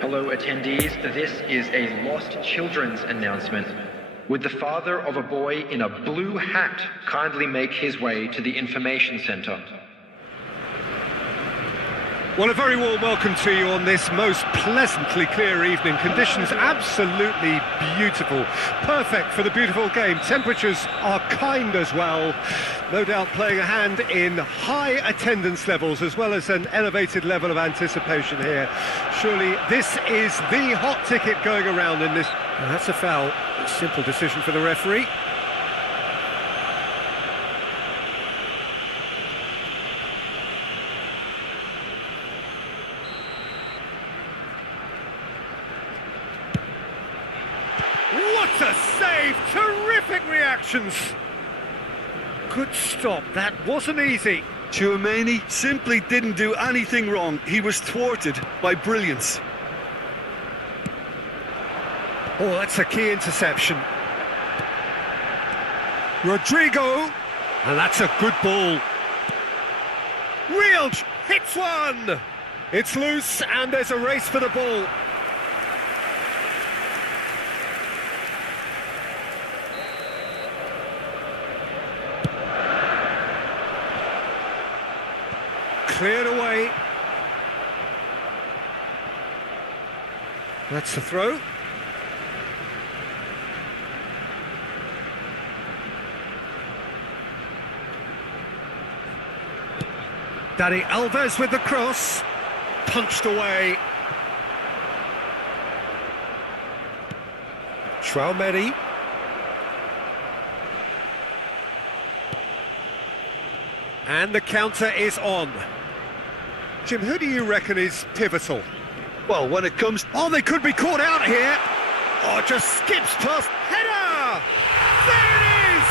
Hello attendees, this is a lost children's announcement. Would the father of a boy in a blue hat kindly make his way to the information center? Well, a very warm welcome to you on this most pleasantly clear evening. Conditions absolutely beautiful. Perfect for the beautiful game. Temperatures are kind as well. No doubt playing a hand in high attendance levels as well as an elevated level of anticipation here. Surely this is the hot ticket going around in this. And that's a foul. Simple decision for the referee. What a save! Terrific reactions! Good stop, that wasn't easy. Chouameni simply didn't do anything wrong. He was thwarted by brilliance. Oh, that's a key interception. Rodrigo! And that's a good ball. Real hits one! It's loose and there's a race for the ball. Cleared away. That's the throw. Dani Alves with the cross. Punched away. Shauwar. And the counter is on. Jim, who do you reckon is pivotal? Well, when it comes... Oh, they could be caught out here. Oh, just skips past. Header! There it is!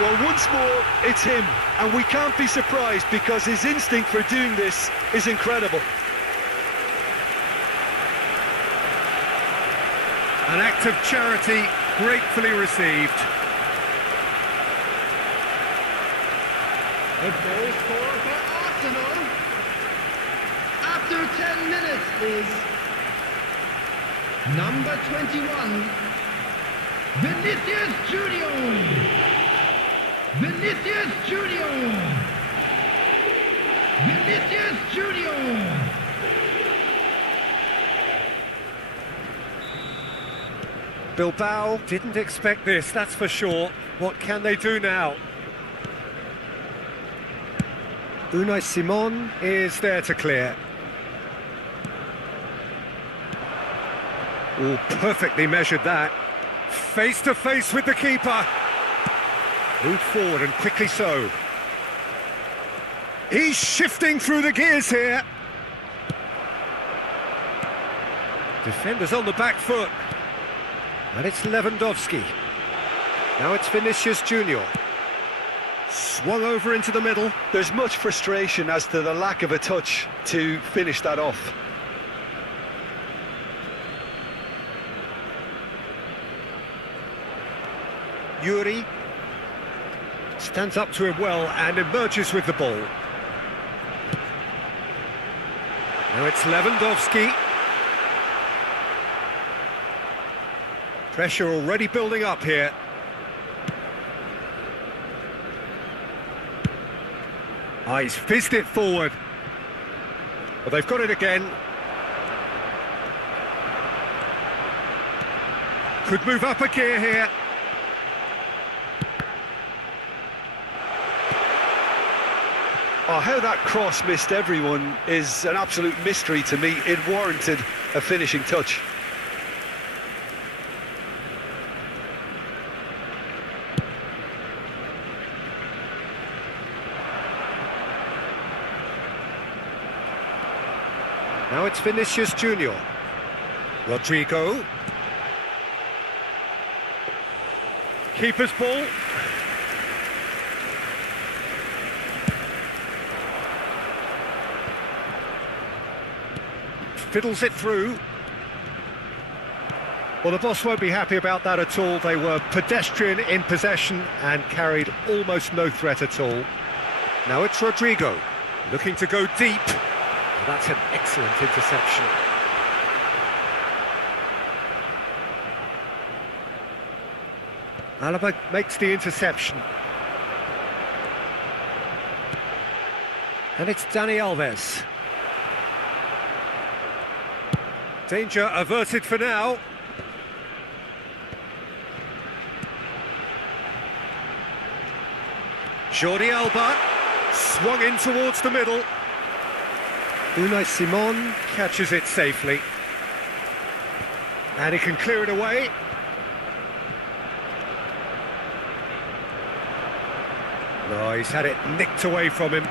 Well, once more, it's him. And we can't be surprised because his instinct for doing this is incredible. An act of charity gratefully received. The goal scorer for Arsenal after 10 minutes is number 21, Vinicius Junior. Vinicius Junior. Vinicius Junior. Bilbao didn't expect this, that's for sure. What can they do now? Unai Simon is there to clear. Oh, perfectly measured that. Face to face with the keeper. Moved forward and quickly so. He's shifting through the gears here. Defenders on the back foot. And it's Lewandowski. Now it's Vinicius Junior. Swung over into the middle. There's much frustration as to the lack of a touch to finish that off. Yuri stands up to him well and emerges with the ball. Now it's Lewandowski. Pressure already building up here. Ah, he's fizzed it forward. Well, they've got it again. Could move up a gear here. Oh, how that cross missed everyone is an absolute mystery to me. It warranted a finishing touch. Now it's Vinicius Junior. Rodrigo. Keeper's ball. Fiddles it through. Well, the boss won't be happy about that at all. They were pedestrian in possession and carried almost no threat at all. Now it's Rodrigo, looking to go deep. That's an excellent interception. Alaba makes the interception. And it's Dani Alves. Danger averted for now. Jordi Alba swung in towards the middle. Unai Simon catches it safely. And he can clear it away. No, he's had it nicked away from him.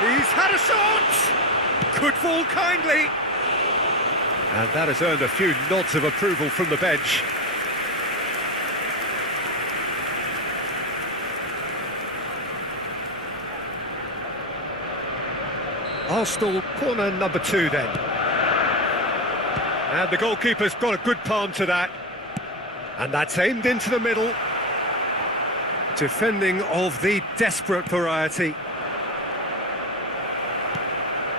He's had a shot! Could fall kindly. And that has earned a few nods of approval from the bench. Arsenal corner number 2 then. And the goalkeeper's got a good palm to that. And that's aimed into the middle. Defending of the desperate variety.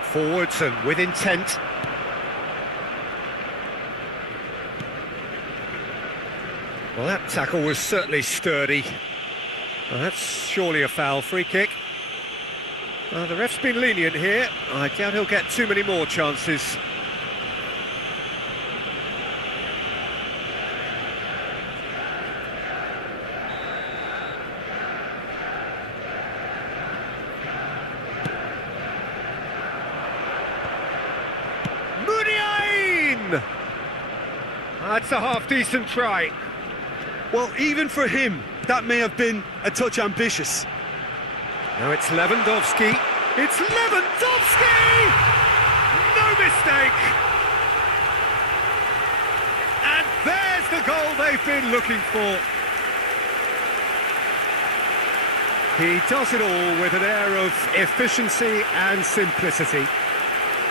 Forwards and with intent. Well, that tackle was certainly sturdy. Well, that's surely a foul. Free kick. The ref's been lenient here. I doubt he'll get too many more chances. That's a half-decent try. Well, even for him, that may have been a touch ambitious. Now it's Lewandowski. It's Lewandowski! No mistake! And there's the goal they've been looking for. He does it all with an air of efficiency and simplicity.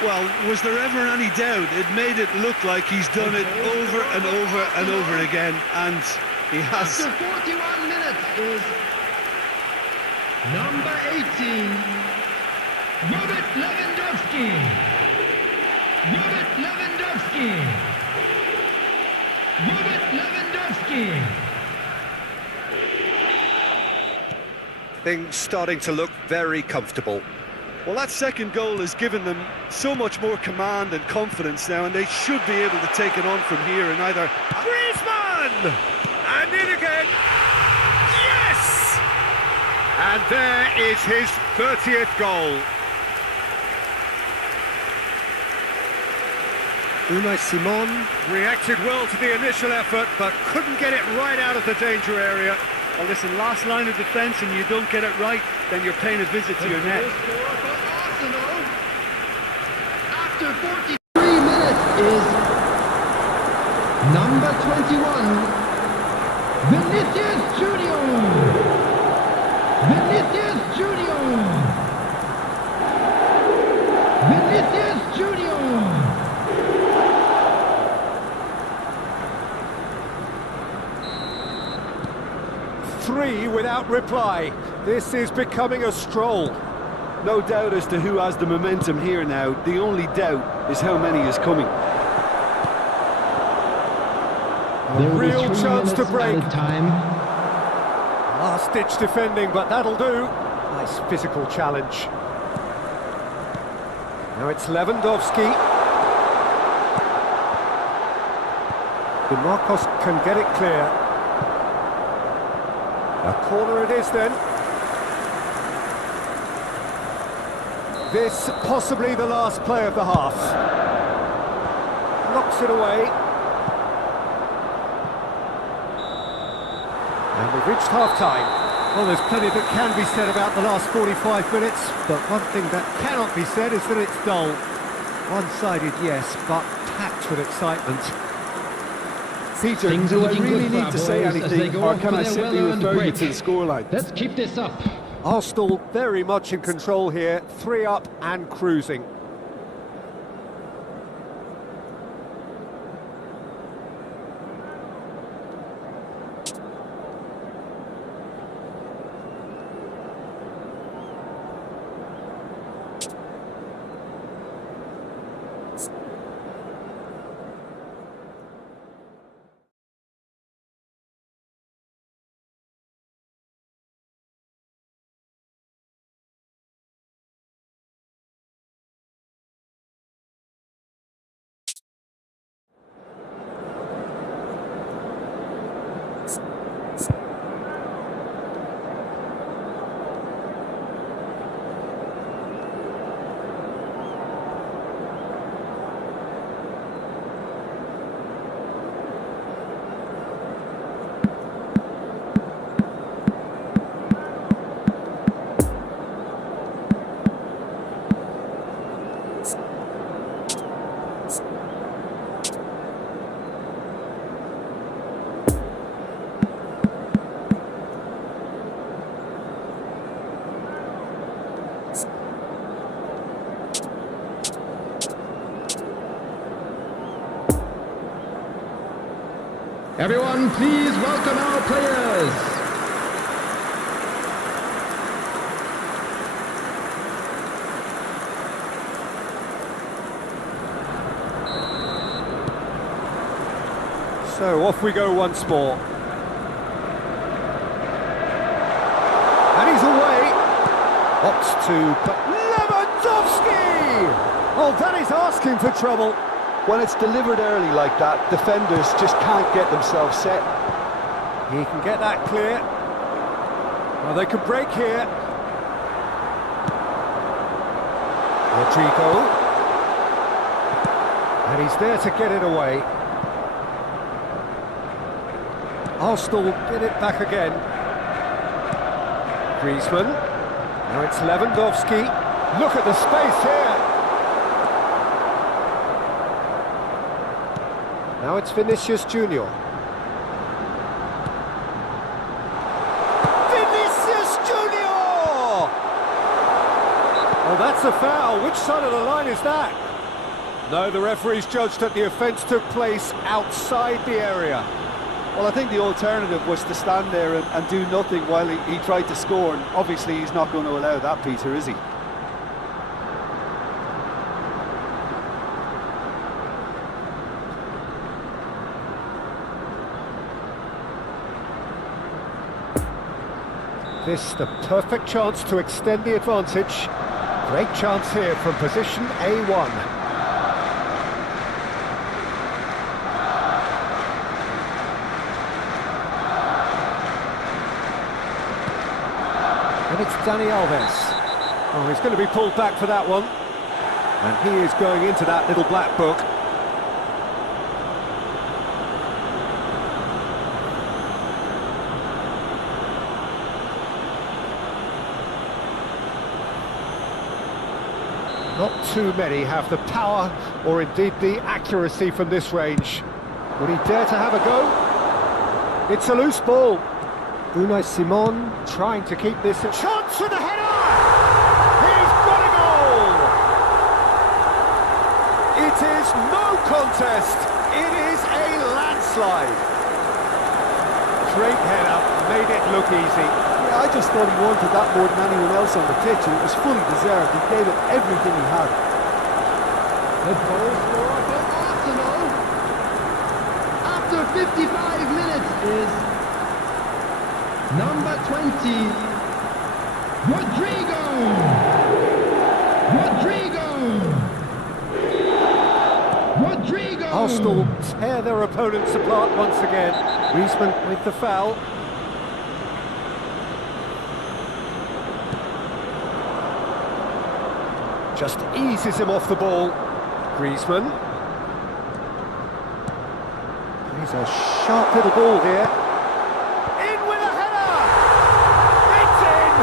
Well, was there ever any doubt? It made it look like he's done it over and over and over again, and he has. After 41 minutes is number 18, Robert Lewandowski. Robert Lewandowski. Robert Lewandowski. Things starting to look very comfortable. Well, that second goal has given them so much more command and confidence now, and they should be able to take it on from here and either... Griezmann! And in again! Yes! And there is his 30th goal. Unai Simon reacted well to the initial effort, but couldn't get it right out of the danger area. Well, listen, last line of defence and you don't get it right, then you're paying a visit to your net. Arsenal. After 43 minutes is number 21, Vinicius Junior. Vinicius Junior. Vinicius Junior. Three without reply. This is becoming a stroll. No doubt as to who has the momentum here now. The only doubt is how many is coming. A real chance to break. Time. Last-ditch defending, but that'll do. Nice physical challenge. Now it's Lewandowski. Marcos can get it clear. A corner it is then. This possibly the last play of the half. Knocks it away. And we've reached half-time. Well, there's plenty that can be said about the last 45 minutes, but one thing that cannot be said is that it's dull. One-sided, yes, but packed with excitement. Peter, do I really need to say anything, or can I simply refer you to the scoreline? Let's keep this up. Arsenal very much in control here, 3 up and cruising. Everyone, please welcome our players. So off we go once more. And he's away. Opts to... But Lewandowski! Oh, that is asking for trouble. When it's delivered early like that, defenders just can't get themselves set. He can get that clear. Well, they could break here. Rodrigo. And he's there to get it away. Arsenal get it back again. Griezmann. Now it's Lewandowski. Look at the space here. Now it's Vinicius Junior. Vinicius Junior! Oh, that's a foul. Which side of the line is that? No, the referee's judged that the offence took place outside the area. Well, I think the alternative was to stand there and do nothing while he tried to score, and obviously he's not going to allow that, Peter, is he? This the perfect chance to extend the advantage. Great chance here from position A1. And it's Dani Alves. Oh, he's going to be pulled back for that one. And he is going into that little black book. Not too many have the power or indeed the accuracy from this range. Would he dare to have a go? It's a loose ball. Unai Simon trying to keep this a chance for the header! He's got a goal! It is no contest. It is a landslide. Great header, made it look easy. Yeah, I just thought he wanted that more than anyone else on the pitch, and it was fully deserved. He gave it everything he had. The goal scorer for Arsenal after 55 minutes is number 20, Rodrigo! Arsenal tear their opponents apart once again. RYZEN with the foul. Just eases him off the ball. RYZEN. He's a sharp little ball here. In with a header! It's in!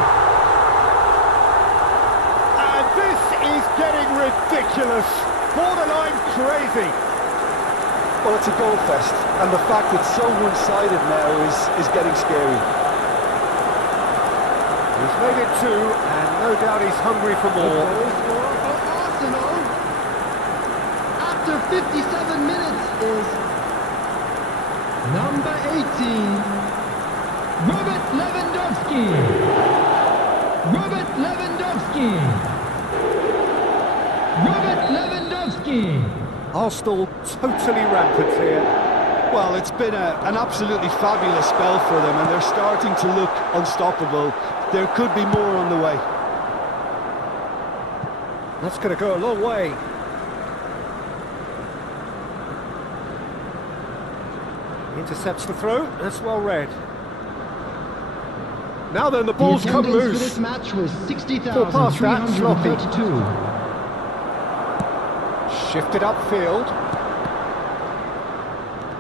And this is getting ridiculous. Borderline crazy. Well, it's a goal fest, and the fact it's so one-sided now is getting scary. He's made it two, and no doubt he's hungry for more. Goal scorer for Arsenal after 57 minutes is number 18, Robert Lewandowski. Arsenal totally rampant here. Well, it's been an absolutely fabulous spell for them, and they're starting to look unstoppable. There could be more on the way. That's going to go a long way. Intercepts the throw. That's well read. Now then, the ball's come attendance loose. for this match was Ball past that, sloppy. 60,332. Shifted upfield.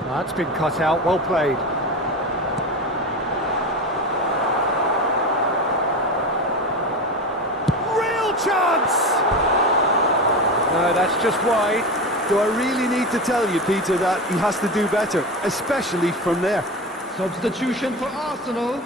That's been cut out, well played. Real chance! No, that's just wide. Do I really need to tell you, Peter, that he has to do better, especially from there? Substitution for Arsenal.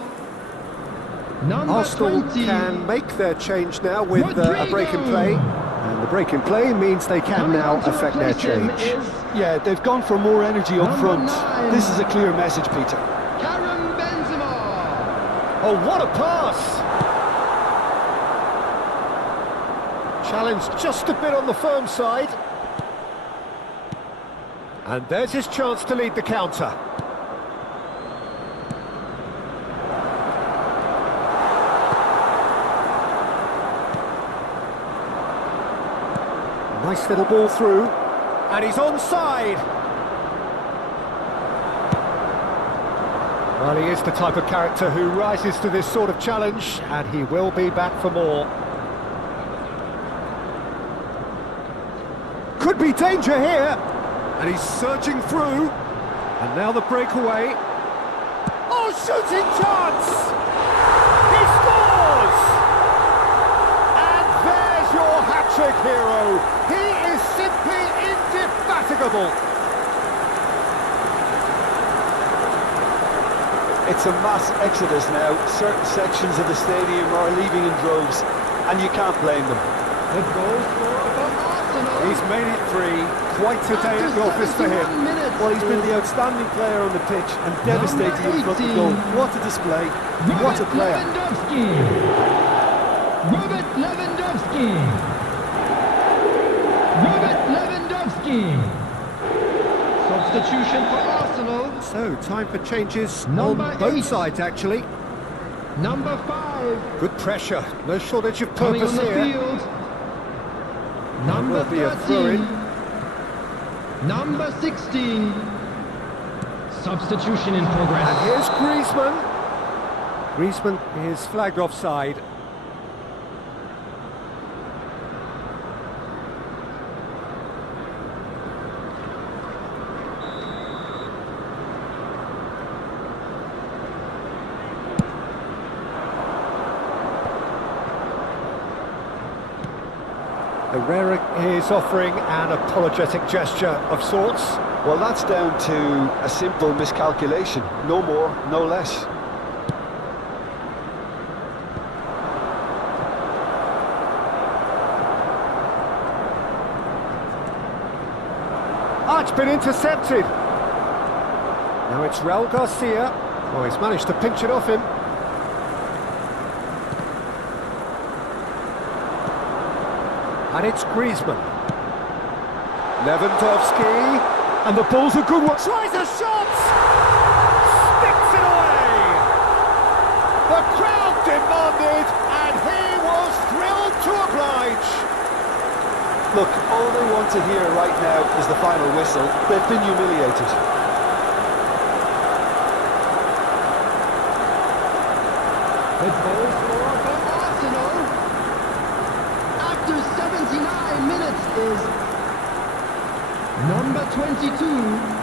Number Arsenal 20. can make their change now with a break in play. And the break in play means they can Coming now on to affect their replace him change. is Yeah, they've gone for more energy up Number front. 9. This is a clear message, Peter. Karim Benzema. Oh, what a pass! Challenge just a bit on the firm side. And there's his chance to lead the counter. Nice little ball through. And he's onside. Well, he is the type of character who rises to this sort of challenge, and he will be back for more. Could be danger here. And he's surging through. And now the breakaway. Oh, shooting chance! He scores! And there's your hat-trick hero. He is simply indefatigable. It's a mass exodus now. Certain sections of the stadium are leaving in droves, and you can't blame them. The goal scorer for Arsenal. He's made it 3. Quite a day at the office for him. Well, he's been the outstanding player on the pitch and devastating in front of goal. What a display. What a player. Robert Lewandowski. Robert Lewandowski. Substitution for Arsenal. So, time for changes Number on both 8. sides, actually. Number 5. Good pressure. No shortage of Coming purpose on the here. field. Number Will be a throw-in. 13. Number 16. Substitution in progress. And here's Griezmann. Griezmann is flagged offside. Herrera is offering an apologetic gesture of sorts. Well, that's down to a simple miscalculation. No more, no less. Ah, it's been intercepted. Now it's Raul Garcia. Oh, he's managed to pinch it off him. And it's Griezmann. Lewandowski. And the ball's a good one. Tries a shot! Sticks it away! The crowd demanded, and he was thrilled to oblige. Look, all they want to hear right now is the final whistle. They've been humiliated. The goal scorer for Arsenal after 79 minutes is number 22.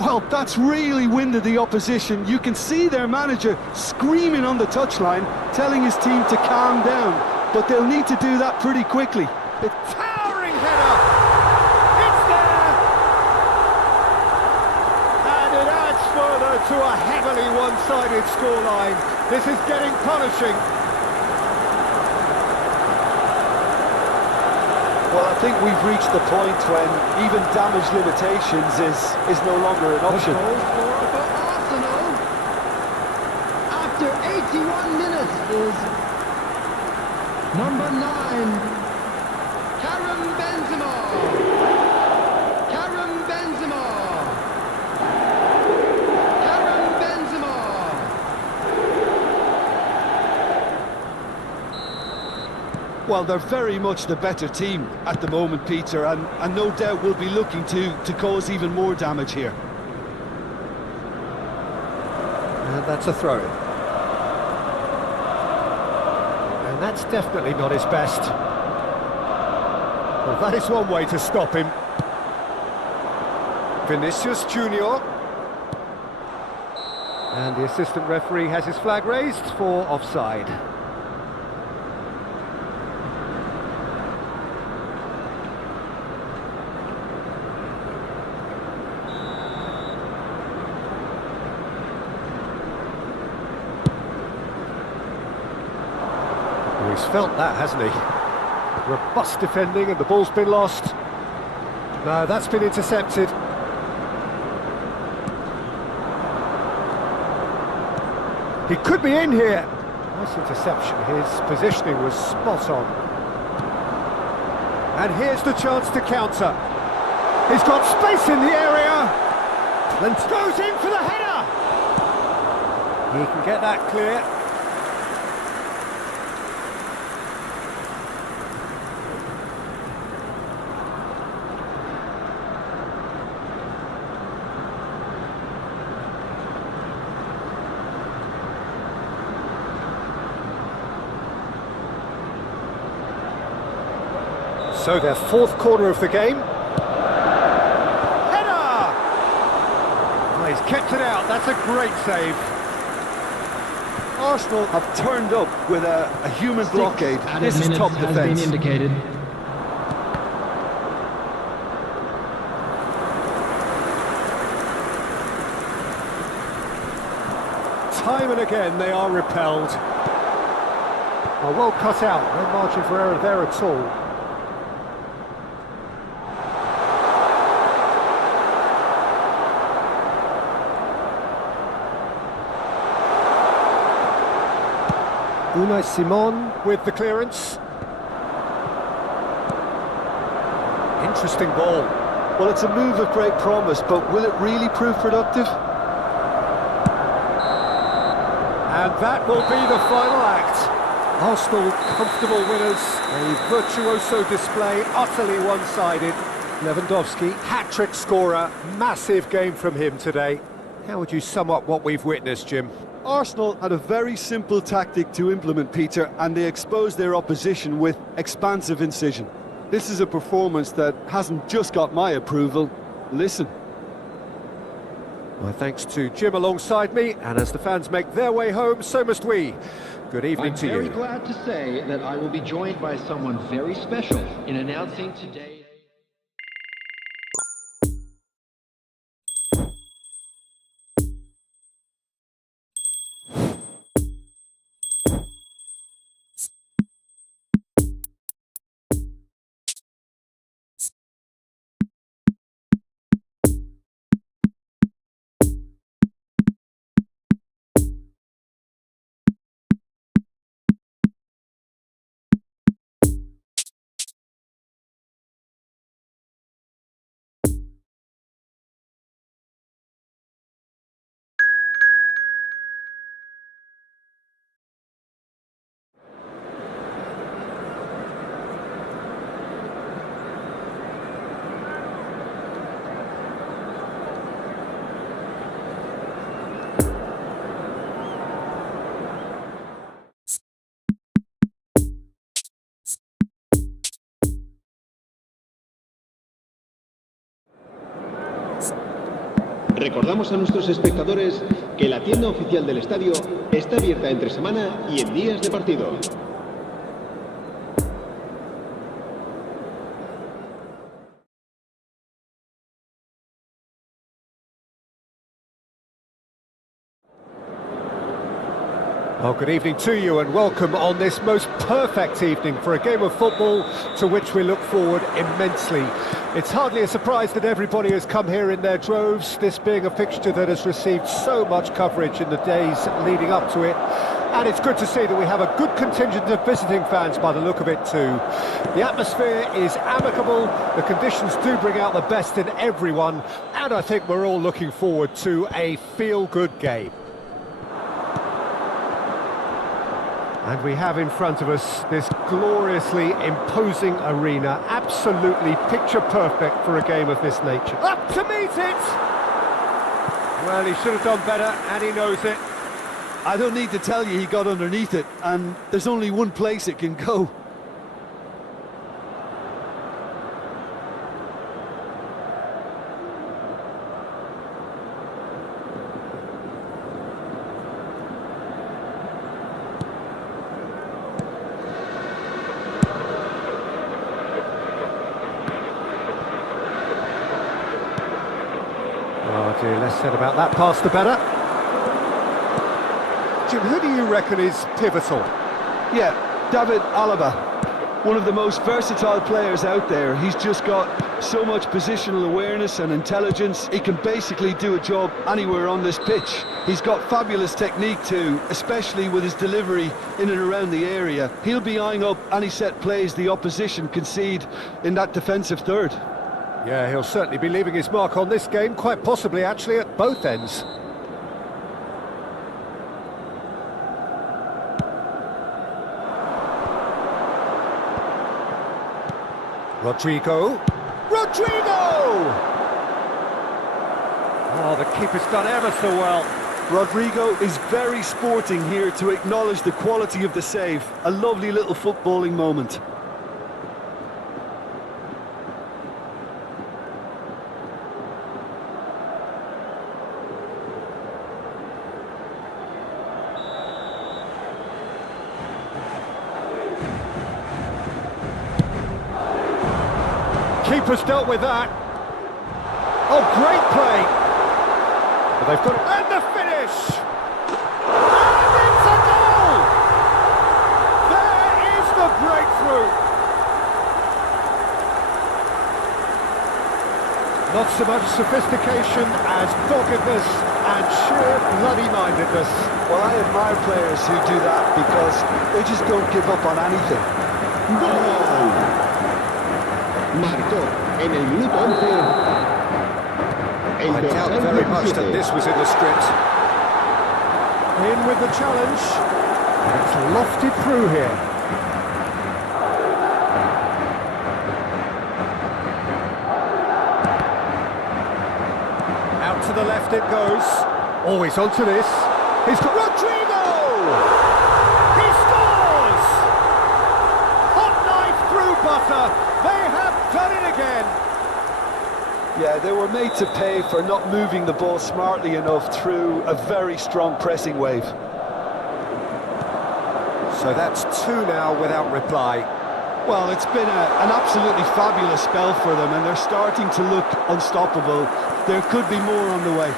Well, that's really winded the opposition. You can see their manager screaming on the touchline, telling his team to calm down. But they'll need to do that pretty quickly. Towering header! It's there! And it adds further to a heavily one-sided scoreline. This is getting punishing. Well, I think we've reached the point when even damage limitations is no longer an option. The goal scorer for Arsenal after 81 minutes is number 9, Karim Benzema. Karim Benzema. Karim Benzema. Well, they're very much the better team at the moment, Peter, and no doubt will be looking to cause even more damage here. And that's a throw. And that's definitely not his best. Well, that is one way to stop him. Vinicius Junior. And the assistant referee has his flag raised for offside. He's felt that, hasn't he? Robust defending, and the ball's been lost. No, that's been intercepted. He could be in here. Nice interception. His positioning was spot on. And here's the chance to counter. He's got space in the area. Then goes in for the header. He can get that clear. So their fourth corner of the game. Header! Oh, he's kept it out. That's a great save. Arsenal have turned up with a human blockade. This is top has defence. been indicated. Time and again they are repelled. Oh, well cut out, no margin for error there at all. Unai Simon with the clearance. Interesting ball. Well, it's a move of great promise, but will it really prove productive? And that will be the final act. Arsenal comfortable winners, a virtuoso display, utterly one-sided. Lewandowski, hat-trick scorer, massive game from him today. How would you sum up what we've witnessed, Jim? Arsenal had a very simple tactic to implement, Peter, and they exposed their opposition with expansive incision. This is a performance that hasn't just got my approval. Listen. My thanks to Jim alongside me, and as the fans make their way home, so must we. Good evening to you. I'm very glad to say that I will be joined by someone very special in announcing today. Recordamos a nuestros espectadores que la tienda oficial del estadio está abierta entre semana y en días de partido. Well, good evening to you and welcome on this most perfect evening for a game of football to which we look forward immensely. It's hardly a surprise that everybody has come here in their droves, this being a fixture that has received so much coverage in the days leading up to it. And it's good to see that we have a good contingent of visiting fans by the look of it too. The atmosphere is amicable, the conditions do bring out the best in everyone, and I think we're all looking forward to a feel-good game. And we have in front of us this gloriously imposing arena, absolutely picture perfect for a game of this nature. Up to meet it! Well, he should have done better, and he knows it. I don't need to tell you he got underneath it, and there's only one place it can go. Oh dear, less said about that pass the better. Jim, who do you reckon is pivotal? Yeah, David Alaba, one of the most versatile players out there. He's just got so much positional awareness and intelligence. He can basically do a job anywhere on this pitch. He's got fabulous technique too, especially with his delivery in and around the area. He'll be eyeing up any set plays the opposition concede in that defensive third. Yeah, he'll certainly be leaving his mark on this game, quite possibly actually at both ends. Rodrigo! Oh, the keeper's done ever so well. Rodrigo is very sporting here to acknowledge the quality of the save. A lovely little footballing moment. Keeper's dealt with that. Oh, great play. But they've got it. And the finish! so much sophistication as doggedness and sheer bloody-mindedness. Well, I admire players who do that because they just don't give up on anything. ¡Gol! Marcó en el minuto 11 el I doubt dorsal very much that 17. this was in the script. In with the challenge. It's lofted through here. Out to the left it goes. Always onto this. He's got Rodrigo! He scores! Hot knife through butter. They have done it again. Yeah, they were made to pay for not moving the ball smartly enough through a very strong pressing wave. So that's two now without reply. Well, it's been an absolutely fabulous spell for them, and they're starting to look unstoppable. There could be more on the way.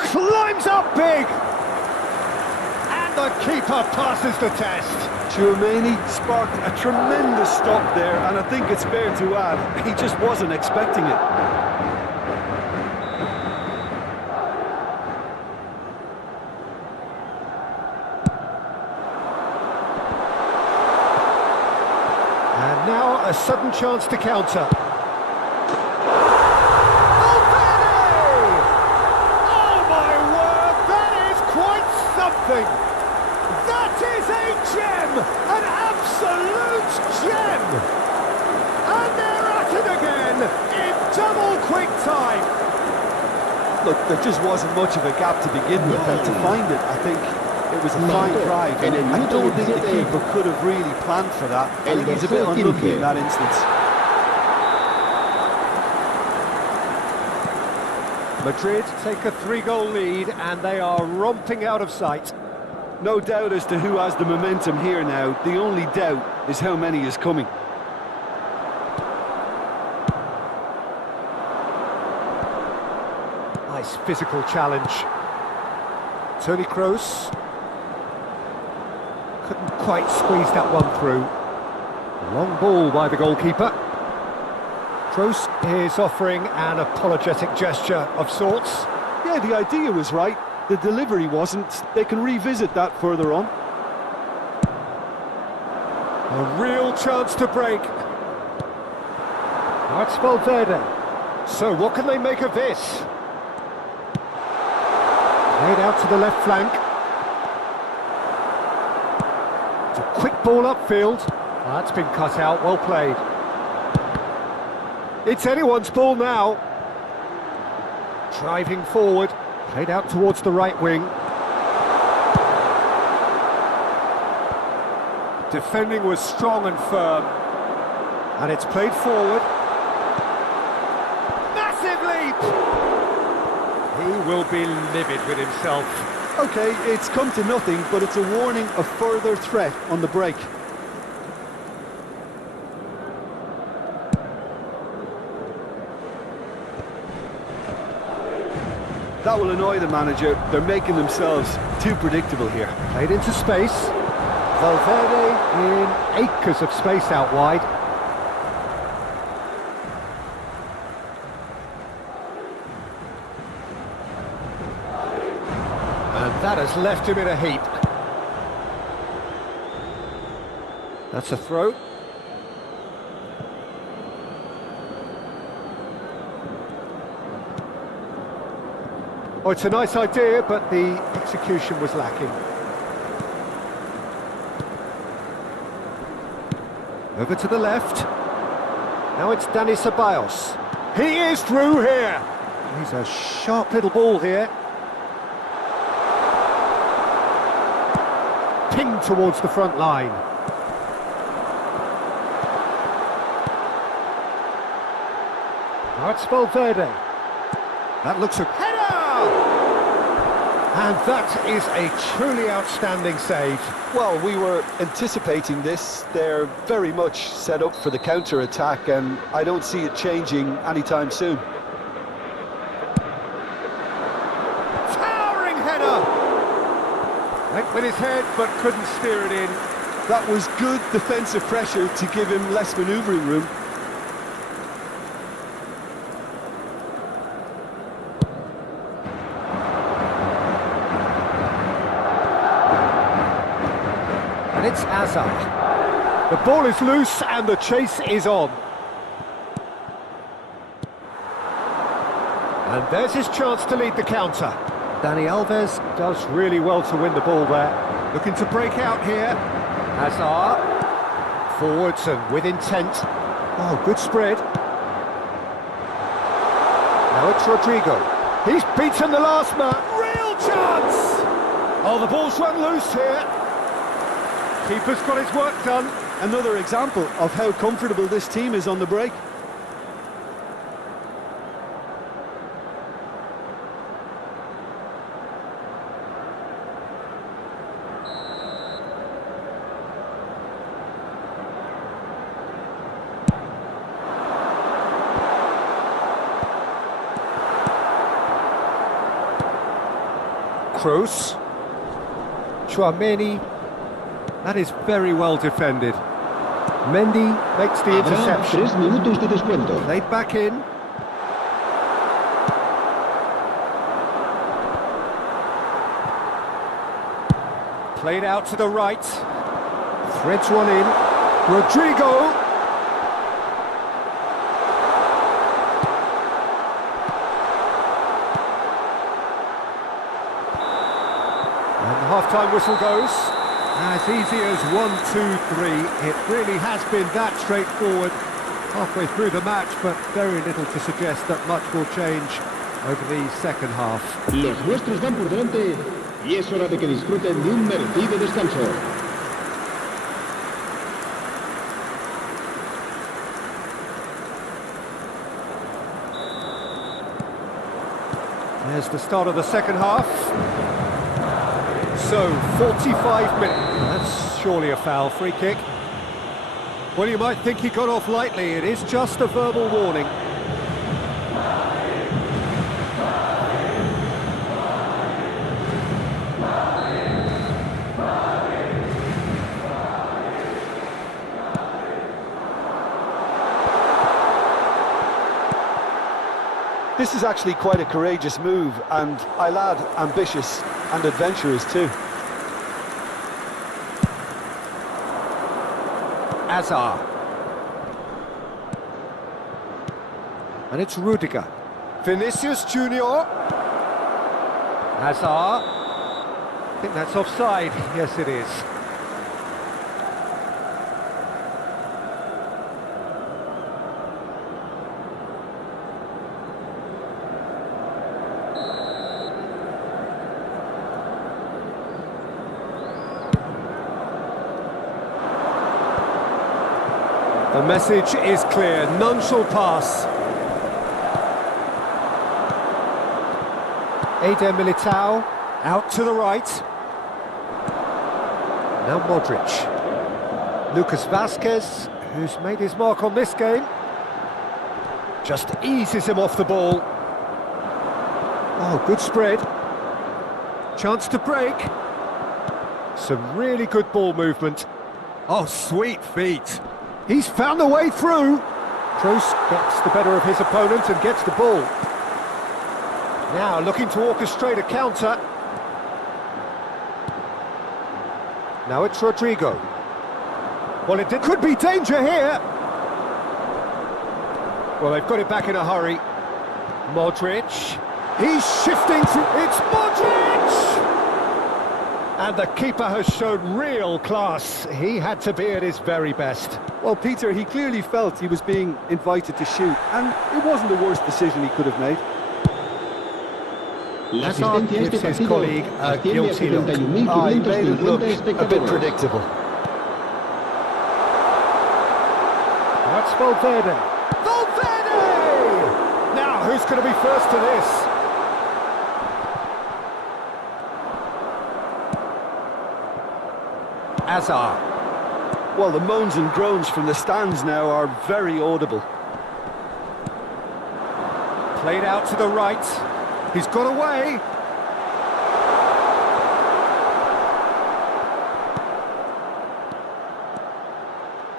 Climbs up big! And the keeper passes the test. Chouameni sparked a tremendous stop there, and I think it's fair to add, he just wasn't expecting it. And now a sudden chance to counter. That is a gem! An absolute gem! And they're at it again in double quick time. Look, there just wasn't much of a gap to begin with, and to find it, I think it was a fine drive. And I don't think the keeper could have really planned for that. I think he's a bit unlucky in that instance. Madrid take a 3-goal lead and they are romping out of sight. No doubt as to who has the momentum here now. The only doubt is how many is coming. Nice physical challenge. Toni Kroos couldn't quite squeeze that one through. Long ball by the goalkeeper. Kroos is offering an apologetic gesture of sorts. Yeah, the idea was right. The delivery wasn't. They can revisit that further on. A real chance to break. That's Valverde. So what can they make of this? Played out to the left flank. It's a quick ball upfield. That's been cut out, well played. It's anyone's ball now. Driving forward. Played out towards the right wing. Defending was strong and firm. And it's played forward. Massive leap! He will be livid with himself. Okay, it's come to nothing, but it's a warning of further threat on the break. That will annoy the manager. They're making themselves too predictable here. Played into space. Valverde in acres of space out wide. And that has left him in a heap. That's a throw. Oh, it's a nice idea, but the execution was lacking. Over to the left. Now it's Dani Ceballos. He is through here. He's a sharp little ball here. Pinged towards the front line. Now it's Valverde. That looks a header! And that is a truly outstanding save. Well, we were anticipating this. They're very much set up for the counter-attack, and I don't see it changing anytime soon. Towering header! with his head, but couldn't steer it in. That was good defensive pressure to give him less manoeuvring room. And it's Azar. The ball is loose and the chase is on. And there's his chance to lead the counter. Dani Alves does really well to win the ball there. Looking to break out here. Hazard. Forwards and with intent. Oh, good spread. Now it's Rodrigo. He's beaten the last man. Real chance! Oh, the ball's run loose here. Keeper's got his work done. Another example of how comfortable this team is on the break. Kroos. Chouameni. That is very well defended. Mendy makes the Habrá 3 interception. minutos de descuento. Played back in. Played out to the right. Threads one in. Rodrigo. And the half-time whistle goes. As easy as 1, 2, 3. It really has been that straightforward halfway through the match, but very little to suggest that much will change over the second half. Los nuestros van por delante y es hora de que disfruten de un merecido descanso. There's the start of the second half. So, 45 minutes. That's surely a foul. Free kick. Well, you might think he got off lightly. It is just a verbal warning. This is actually quite a courageous move, and I'll add ambitious and adventurous too. Azar. And it's Rudiger. Vinicius Junior. Hazard. I think that's offside. Yes, it is. The message is clear, none shall pass. Eder Militao, out to the right. Now Modric. Lucas Vazquez, who's made his mark on this game. Just eases him off the ball. Oh, good spread. Chance to break. Some really good ball movement. Oh, sweet feet. He's found a way through. Kroos gets the better of his opponent and gets the ball. Now looking to orchestrate a counter. Now it's Rodrigo. Well, could be danger here. Well, they've got it back in a hurry. Modric. He's shifting through. It's Modric! And the keeper has shown real class. He had to be at his very best. Well, Peter, he clearly felt he was being invited to shoot, and it wasn't the worst decision he could have made. Hazard gives his colleague a guilty look. Oh, he made it look a bit predictable. That's Valverde. Valverde! Now, who's going to be first to this? Azar. Well, the moans and groans from the stands now are very audible. Played out to the right. He's got away.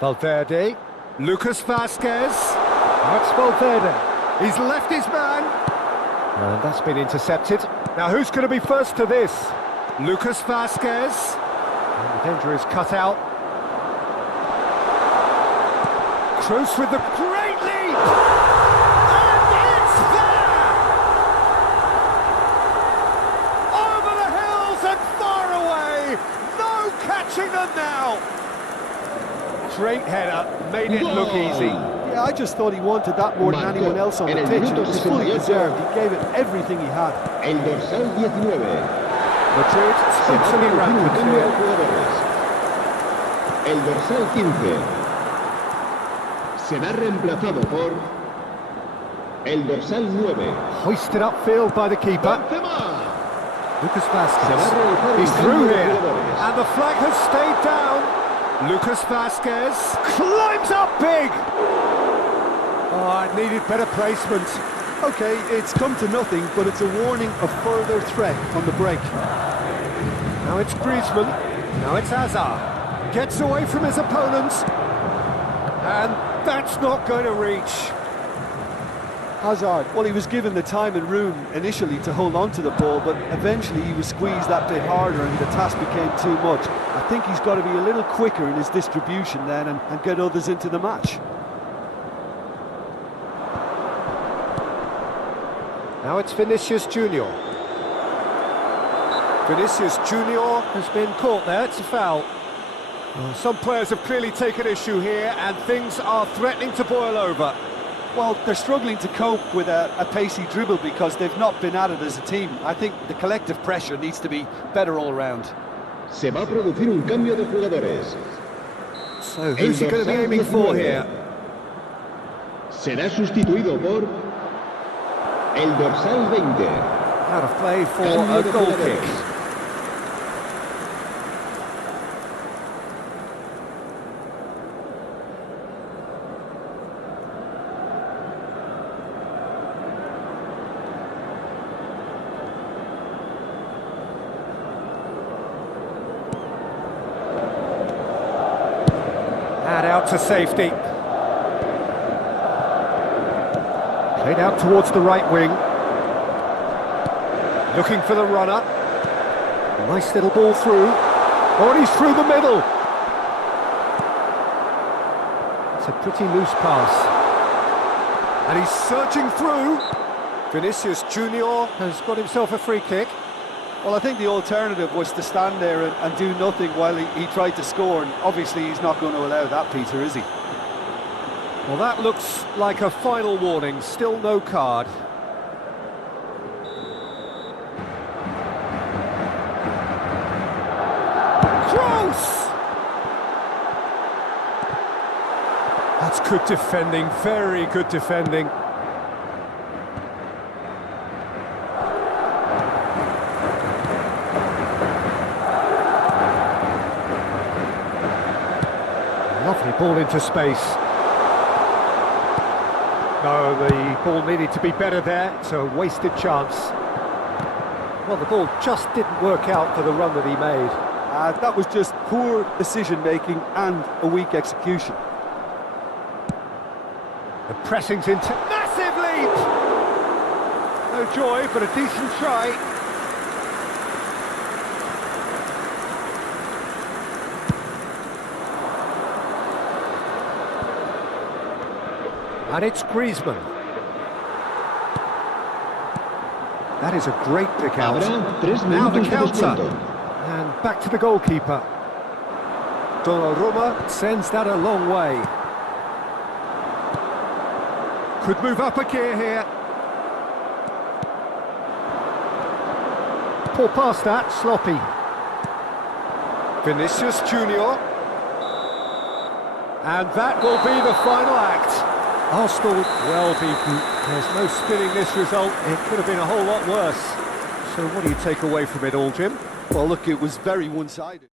Valverde. Lucas Vasquez. That's Valverde. He's left his man. And that's been intercepted. Now who's going to be first to this? Lucas Vasquez. And the danger is cut out. Kroos with the great lead! And it's there! Over the hills and far away! No catching them now! Great header, made it look easy. Yeah, I just thought he wanted that more than anyone else on the pitch, and it was fully deserved. He gave it everything he had. El dorsal 19. Madrid sponsor rampant here. El dorsal 15 será reemplazado por el dorsal 9. Hoisted upfield by the keeper. Benzema. Lucas Vasquez. He's through here, and the flag has stayed down. Lucas Vasquez climbs up big. Oh, it needed better placement. Okay, it's come to nothing, but it's a warning of further threat on the break. Now it's Griezmann. Now it's Hazard. Gets away from his opponents. And that's not going to reach. Hazard, well, he was given the time and room initially to hold on to the ball, but eventually he was squeezed that bit harder and the task became too much. I think he's got to be a little quicker in his distribution then and get others into the match. Now it's Vinicius Junior. Vinicius Junior has been caught there, it's a foul. Some players have clearly taken issue here and things are threatening to boil over. Well, they're struggling to cope with a pacey dribble because they've not been at it as a team. I think the collective pressure needs to be better all round. Se va a producir un cambio de jugadores. So who's he going to be aiming for here? Será sustituido por el dorsal 20. Out of play for Cambio a de goal jugadores. kick. And out to safety. Played out towards the right wing. Looking for the runner. Nice little ball through. Oh, and he's through the middle. It's a pretty loose pass. And he's surging through. Vinicius Junior has got himself a free kick. Well, I think the alternative was to stand there and do nothing while he tried to score, and obviously he's not going to allow that, Peter, is he? Well, that looks like a final warning. Still no card. Close! That's good defending, very good defending. Lovely ball into space. No, the ball needed to be better there. It's a wasted chance. Well, the ball just didn't work out for the run that he made. That was just poor decision-making and a weak execution. The pressing's into... Massive lead! No joy, but a decent try. And it's Griezmann. That is a great pick out. Now the counter. And back to the goalkeeper. Donnarumma sends that a long way. Could move up a gear here. Pull past that, sloppy. Vinicius Junior. And that will be the final act. Arsenal well beaten. There's no spinning this result. It could have been a whole lot worse. So what do you take away from it all, Jim? Well, look, it was very one-sided.